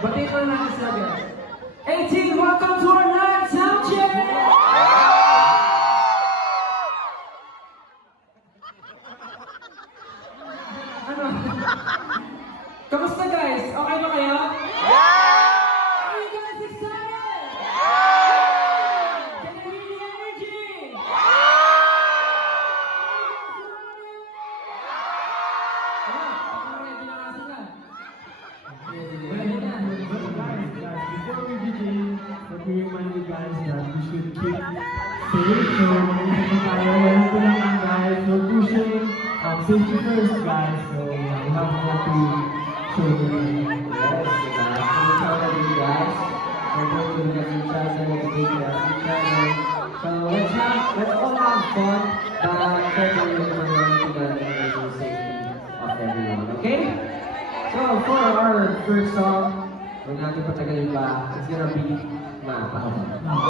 Batiin ko na natin sila guys. 18, welcome to our night sound check! Ano? Kamusta guys? Okay ba kayo? Are you guys excited? Can I hear the energy? Ready na nga sila. Before we begin, let me remind you guys that we should keep safe. So, wala ko lang guys. We're pushing safety first, guys. So, we have to show you. Yes, we're proud of you guys. We're going to get each other, motivate each other. So let's all have fun, but certainly we're going to manage the safety of everyone, okay? So for our first song, we're not going to patagalin pa. It's gonna be mapahaba.